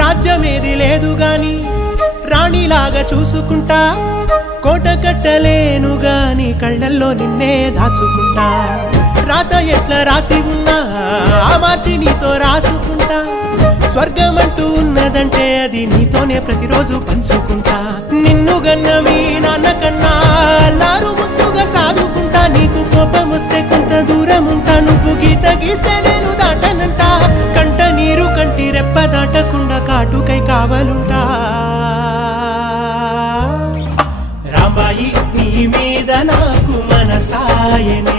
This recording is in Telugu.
రాజ్యమేది లేదు గాని రాణిలాగా చూసుకుంటా కోట కట్టలేను గాని కళ్ళల్లో నిన్నే దాచుకుంటా రాత ఎట్లా రాసి ఉన్నా ఆ మార్చి నీతో రాసుకుంటా స్వర్గమంటూ ఉన్నదంటే అది నీతోనే ప్రతిరోజు పంచుకుంటా నిన్ను గన్న మీ నాన్న కన్నా అల్లారు ముద్దుగా సాదుకుంటా నీకు కోపం వస్తే కొంత దూరం ఉంటా నువ్వు గీత గీస్తే నేను దాటనంట కంట నీరు కంటి రెప్ప దాటకుండా కాటుకై కావలుంటా రాంబాయి నీ మీద నాకు మనసాయనే